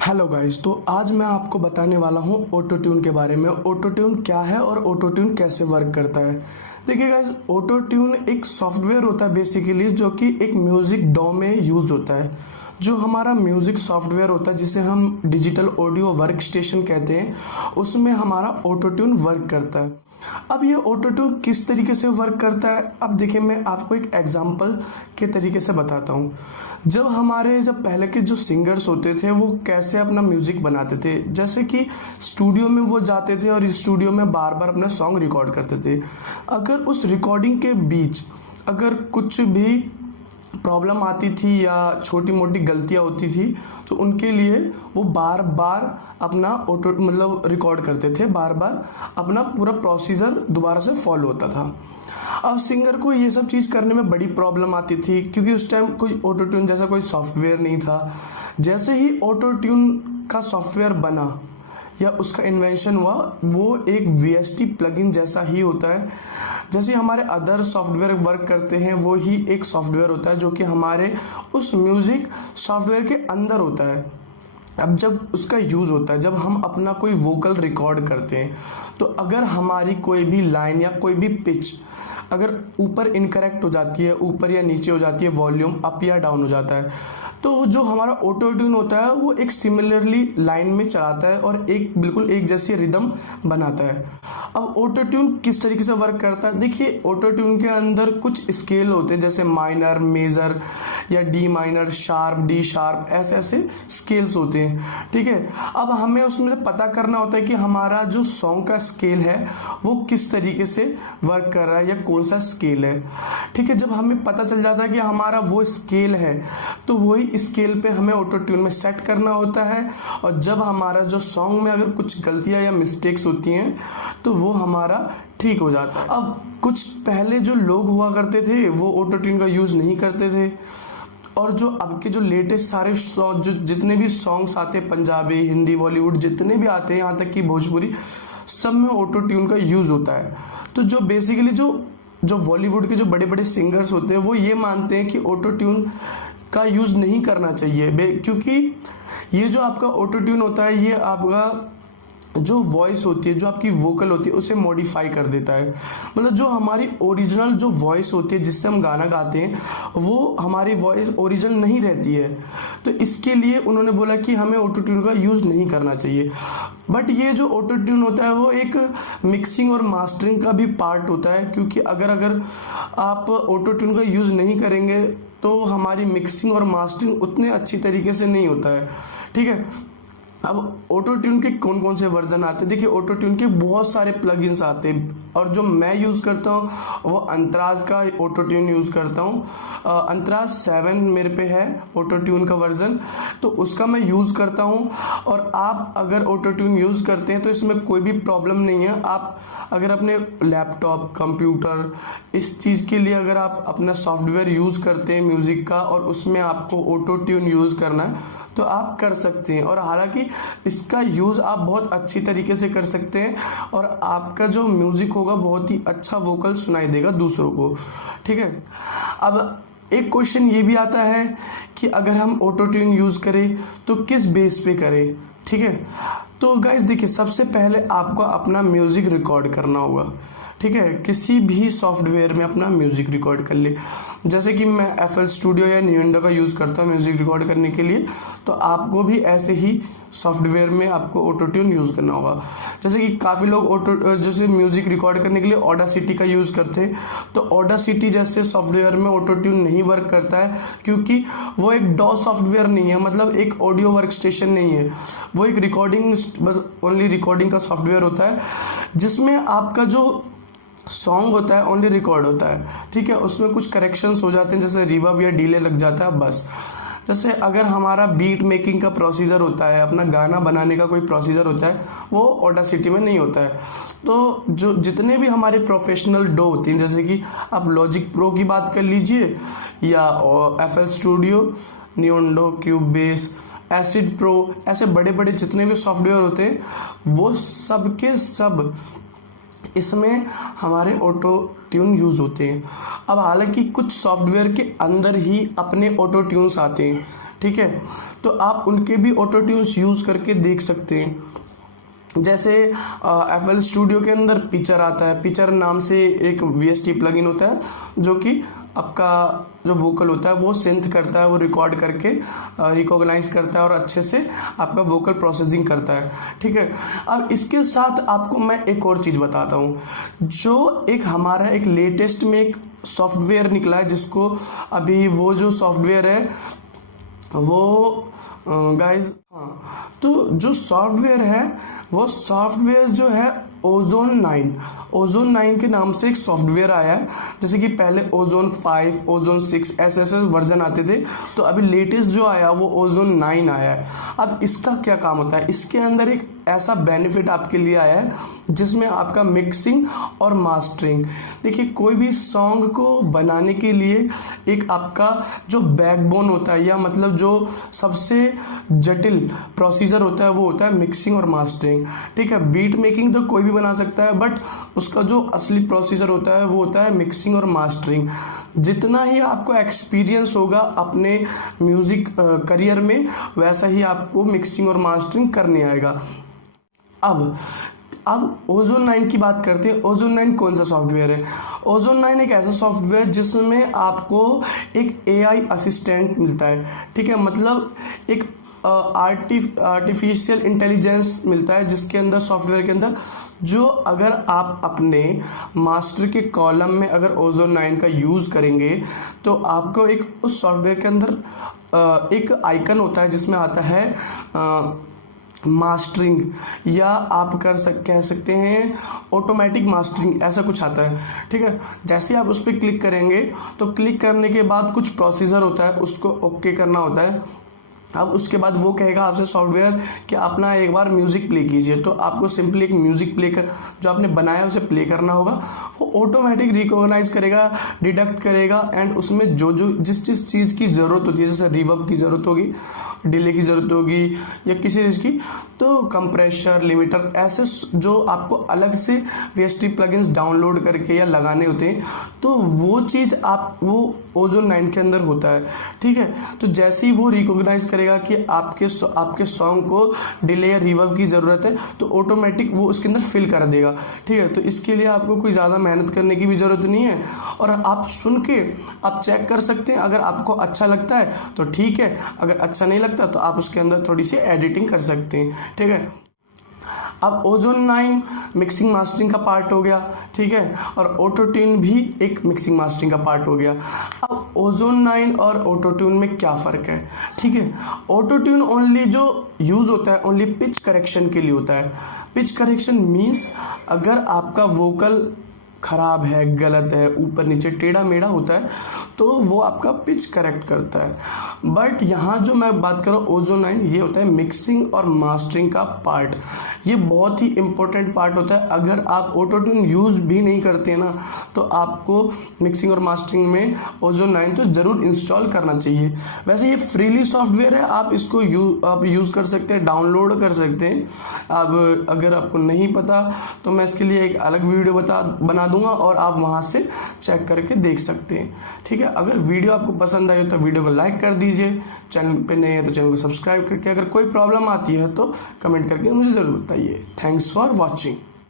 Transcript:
Hello guys, तो आज मैं आपको बताने वाला हूँ ऑटो ट्यून के बारे में। ऑटो ट्यून क्या है और ऑटो ट्यून कैसे वर्क करता है। देखिए गाइस, ऑटो ट्यून एक सॉफ्टवेयर होता है बेसिकली, जो कि एक म्यूज़िक डॉ में यूज़ होता है। जो हमारा म्यूज़िक सॉफ्टवेयर होता है, जिसे हम डिजिटल ऑडियो वर्क स्टेशन कहते हैं, उसमें हमारा ऑटो ट्यून वर्क करता है। अब ये ऑटो ट्यून किस तरीके से वर्क करता है, अब देखिए मैं आपको एक एग्जांपल के तरीके से बताता हूँ। जब पहले के जो सिंगर्स होते थे, वो कैसे अपना म्यूज़िक बनाते थे, जैसे कि स्टूडियो में वो जाते थे और स्टूडियो में बार बार अपना सॉन्ग रिकॉर्ड करते थे। अगर उस रिकॉर्डिंग के बीच अगर कुछ भी प्रॉब्लम आती थी या छोटी मोटी गलतियाँ होती थी, तो उनके लिए वो बार बार अपना ऑटो रिकॉर्ड करते थे, बार बार अपना पूरा प्रोसीजर दोबारा से फॉलो होता था। अब सिंगर को ये सब चीज़ करने में बड़ी प्रॉब्लम आती थी, क्योंकि उस टाइम कोई ऑटो ट्यून जैसा कोई सॉफ्टवेयर नहीं था। जैसे ही ऑटो ट्यून का सॉफ्टवेयर बना या उसका इन्वेंशन हुआ, वो एक वीएसटी प्लगइन जैसा ही होता है। जैसे हमारे अदर सॉफ्टवेयर वर्क करते हैं, वो ही एक सॉफ्टवेयर होता है जो कि हमारे उस म्यूज़िक सॉफ्टवेयर के अंदर होता है। अब जब उसका यूज़ होता है, जब हम अपना कोई वोकल रिकॉर्ड करते हैं, तो अगर हमारी कोई भी लाइन या कोई भी पिच अगर ऊपर इनकरेक्ट हो जाती है, ऊपर या नीचे हो जाती है, वॉल्यूम अप या डाउन हो जाता है, तो जो हमारा ऑटो ट्यून होता है वो एक सिमिलरली लाइन में चलाता है और एक बिल्कुल एक जैसी रिदम बनाता है। अब ऑटो ट्यून किस तरीके से वर्क करता है, देखिए ऑटो ट्यून के अंदर कुछ स्केल होते हैं, जैसे माइनर, मेजर या D minor, sharp, D sharp, ऐसे ऐसे स्केल्स होते हैं। ठीक है, अब हमें उसमें से पता करना होता है कि हमारा जो सॉन्ग का स्केल है वो किस तरीके से वर्क कर रहा है या कौन सा स्केल है। ठीक है, जब हमें पता चल जाता है कि हमारा वो स्केल है, तो वही स्केल पे हमें ऑटो ट्यून में सेट करना होता है। और जब हमारा जो सॉन्ग में अगर कुछ गलतियां या मिस्टेक्स होती हैं, तो वो हमारा ठीक हो जाता है। अब कुछ पहले जो लोग हुआ करते थे, वो ऑटो ट्यून का यूज़ नहीं करते थे, और जो अब के जो लेटेस्ट सारे सॉन्ग, जो जितने भी सॉन्ग्स आते हैं, पंजाबी, हिंदी, बॉलीवुड जितने भी आते हैं, यहाँ तक कि भोजपुरी, सब में ऑटो ट्यून का यूज़ होता है। तो जो बेसिकली जो बॉलीवुड के जो बड़े बड़े सिंगर्स होते हैं, वो ये मानते हैं कि ऑटो ट्यून का यूज़ नहीं करना चाहिए, क्योंकि ये जो आपका ऑटो ट्यून होता है, ये आपका जो वॉइस होती है, जो आपकी वोकल होती है, उसे मॉडिफाई कर देता है। मतलब जो हमारी ओरिजिनल जो वॉइस होती है, जिससे हम गाना गाते हैं, वो हमारी वॉइस ओरिजिनल नहीं रहती है। तो इसके लिए उन्होंने बोला कि हमें ऑटो ट्यून का यूज़ नहीं करना चाहिए। बट ये जो ऑटो ट्यून होता है, वो एक मिक्सिंग और मास्टरिंग का भी पार्ट होता है, क्योंकि अगर आप ऑटो ट्यून का यूज़ नहीं करेंगे, तो हमारी मिक्सिंग और मास्टरिंग उतने अच्छी तरीके से नहीं होता है। ठीक है, अब ऑटो ट्यून के कौन कौन से वर्जन आते हैं, देखिए ऑटो ट्यून के बहुत सारे प्लगइन्स आते हैं, और जो मैं यूज़ करता हूँ वो अंतराज का ऑटो ट्यून यूज़ करता हूँ। अंतराज 7 मेरे पे है ऑटो ट्यून का वर्जन, तो उसका मैं यूज़ करता हूँ। और आप अगर ऑटो ट्यून यूज़ करते हैं तो इसमें कोई भी प्रॉब्लम नहीं है। आप अगर अपने लैपटॉप, कंप्यूटर, इस चीज़ के लिए अगर आप अपना सॉफ्टवेयर यूज़ करते हैं म्यूज़िक का, और उसमें आपको ऑटो ट्यून यूज़ करना है, तो आप कर सकते हैं। और हालांकि इसका यूज़ आप बहुत अच्छी तरीके से कर सकते हैं, और आपका जो म्यूज़िक होगा बहुत ही अच्छा वोकल सुनाई देगा दूसरों को। ठीक है, अब एक क्वेश्चन ये भी आता है कि अगर हम ऑटो ट्यून यूज़ करें तो किस बेस पे करें। ठीक है, तो गाइस देखिए, सबसे पहले आपको अपना म्यूज़िक रिकॉर्ड करना होगा। ठीक है, किसी भी सॉफ्टवेयर में अपना म्यूज़िक रिकॉर्ड कर ले, जैसे कि मैं FL स्टूडियो या न्यूएंडो का यूज़ करता हूँ म्यूज़िक रिकॉर्ड करने के लिए, तो आपको भी ऐसे ही सॉफ्टवेयर में आपको ऑटो ट्यून यूज़ करना होगा। जैसे कि काफ़ी लोग जैसे म्यूज़िक रिकॉर्ड करने के लिए ऑडासिटी का यूज़ करते हैं, तो ऑडासिटी जैसे सॉफ्टवेयर में ऑटो ट्यून नहीं वर्क करता है, क्योंकि वो एक डॉ सॉफ्टवेयर नहीं है, मतलब एक ऑडियो वर्क स्टेशन नहीं है। वो एक ओनली रिकॉर्डिंग का सॉफ्टवेयर होता है, जिसमें आपका जो सॉन्ग होता है ओनली रिकॉर्ड होता है। ठीक है, उसमें कुछ करेक्शंस हो जाते हैं, जैसे रिवर्ब या डिले लग जाता है, बस। जैसे अगर हमारा बीट मेकिंग का प्रोसीजर होता है, अपना गाना बनाने का कोई प्रोसीजर होता है, वो ऑडासिटी में नहीं होता है। तो जो जितने भी हमारे प्रोफेशनल डो होते हैं, जैसे कि आप लॉजिक प्रो की बात कर लीजिए, या FL studio, न्यूएंडो, Cubase, acid pro, ऐसे बड़े बड़े जितने भी सॉफ्टवेयर होते हैं, वो सब के सब इसमें हमारे ऑटो ट्यून यूज़ होते हैं। अब हालांकि कुछ सॉफ्टवेयर के अंदर ही अपने ऑटो ट्यून्स आते हैं, ठीक है, तो आप उनके भी ऑटो ट्यून्स यूज़ करके देख सकते हैं। जैसे FL स्टूडियो के अंदर पिक्चर आता है, पिक्चर नाम से एक VST प्लगइन होता है जो कि आपका जो वोकल होता है वो सिंथ करता है, वो रिकॉर्ड करके रिकॉग्नाइज करता है और अच्छे से आपका वोकल प्रोसेसिंग करता है। ठीक है, अब इसके साथ आपको मैं एक और चीज़ बताता हूँ, जो एक हमारा एक लेटेस्ट में एक सॉफ्टवेयर निकला है, जिसको अभी वो जो सॉफ्टवेयर है वो गाइज, हाँ, तो जो सॉफ्टवेयर है वो सॉफ्टवेयर जो है ओजोन 9 के नाम से एक सॉफ्टवेयर आया है। जैसे कि पहले ओजोन 5, ओजोन 6 ऐसे वर्जन आते थे, तो अभी लेटेस्ट जो आया वो ओजोन 9 आया है। अब इसका क्या काम होता है, इसके अंदर एक ऐसा बेनिफिट आपके लिए आया है जिसमें आपका मिक्सिंग और मास्टरिंग, देखिए कोई भी सॉन्ग को बनाने के लिए एक आपका जो बैकबोन होता है, या मतलब जो सबसे जटिल प्रोसीजर होता है वो होता है मिक्सिंग और मास्टरिंग। ठीक है, बीट मेकिंग तो कोई भी बना सकता है, बट उसका जो असली प्रोसीजर होता है वो होता है मिक्सिंग और मास्टरिंग। जितना ही आपको एक्सपीरियंस होगा अपने म्यूज़िक करियर में, वैसा ही आपको मिक्सिंग और मास्टरिंग करने आएगा। अब ओजोन 9 की बात करते हैं। ओजोन 9 कौन सा सॉफ्टवेयर है? ओजोन 9 एक ऐसा सॉफ्टवेयर जिसमें आपको एक AI असिस्टेंट मिलता है। ठीक है, मतलब एक आर्टिफिशियल इंटेलिजेंस मिलता है, जिसके अंदर सॉफ्टवेयर के अंदर जो अगर आप अपने मास्टर के कॉलम में अगर ओजोन 9 का यूज़ करेंगे तो आपको एक उस सॉफ्टवेयर के अंदर एक आइकन होता है जिसमें आता है मास्टरिंग, या आप कह सकते हैं ऑटोमेटिक मास्टरिंग, ऐसा कुछ आता है। ठीक है, जैसे आप उस पर क्लिक करेंगे तो क्लिक करने के बाद कुछ प्रोसीजर होता है, उसको ओके करना होता है। अब उसके बाद वो कहेगा आपसे सॉफ्टवेयर कि अपना एक बार म्यूज़िक प्ले कीजिए, तो आपको सिंपली एक म्यूज़िक प्ले कर जो आपने बनाया उसे प्ले करना होगा। वो ऑटोमेटिक रिकॉग्नाइज करेगा, डिडक्ट करेगा, एंड उसमें जो जिस चीज़ की ज़रूरत होती है, जैसे रिवर्ब की ज़रूरत होगी, डिले की ज़रूरत होगी, या किसी चीज़ की, तो कंप्रेशर, लिमिटर, ऐसे जो आपको अलग से VST प्लगइन्स डाउनलोड करके या लगाने होते हैं, तो वो चीज़ वो ओजोन 9 के अंदर होता है। ठीक है, तो जैसे ही वो रिकॉग्नाइज करेगा कि आपके सॉन्ग को डिले या रिवर्ब की ज़रूरत है, तो ऑटोमेटिक वो उसके अंदर फिल कर देगा। ठीक है, तो इसके लिए आपको कोई ज़्यादा मेहनत करने की भी ज़रूरत नहीं है, और आप सुन के आप चेक कर सकते हैं। अगर आपको अच्छा लगता है तो ठीक है, अगर अच्छा नहीं लगता तो आप उसके अंदर थोड़ी सी एडिटिंग कर सकते हैं। ठीक है, अब ओजोन 9 मिक्सिंग मास्टरिंग का पार्ट हो गया। ठीक है, और ऑटो ट्यून भी एक मिक्सिंग मास्टरिंग का पार्ट हो गया। अब ओजोन 9 और ऑटो ट्यून में क्या फ़र्क है? ठीक है, ऑटो ट्यून ओनली जो यूज़ होता है ओनली पिच करेक्शन के लिए होता है। पिच करेक्शन मीन्स अगर आपका वोकल ख़राब है, गलत है, ऊपर नीचे टेढ़ा मेढ़ा होता है, तो वो आपका पिच करेक्ट करता है। बट यहाँ जो मैं बात कर रहा हूँ ओजोन 9, ये होता है मिक्सिंग और मास्टरिंग का पार्ट। ये बहुत ही इम्पोर्टेंट पार्ट होता है। अगर आप ऑटो ट्यून यूज़ भी नहीं करते ना, तो आपको मिक्सिंग और मास्टरिंग में ओजोन 9 तो ज़रूर इंस्टॉल करना चाहिए। वैसे ये फ्रीली सॉफ्टवेयर है, आप इसको आप यूज़ कर सकते हैं, डाउनलोड कर सकते हैं। अब अगर आपको नहीं पता तो मैं इसके लिए एक अलग वीडियो बना दूंगा, और आप वहां से चेक करके देख सकते हैं। ठीक है, अगर वीडियो आपको पसंद आई तो वीडियो को लाइक कर दीजिए, चैनल पे नए हैं तो चैनल को सब्सक्राइब करके, अगर कोई प्रॉब्लम आती है तो कमेंट करके मुझे ज़रूर बताइए। Thanks for watching.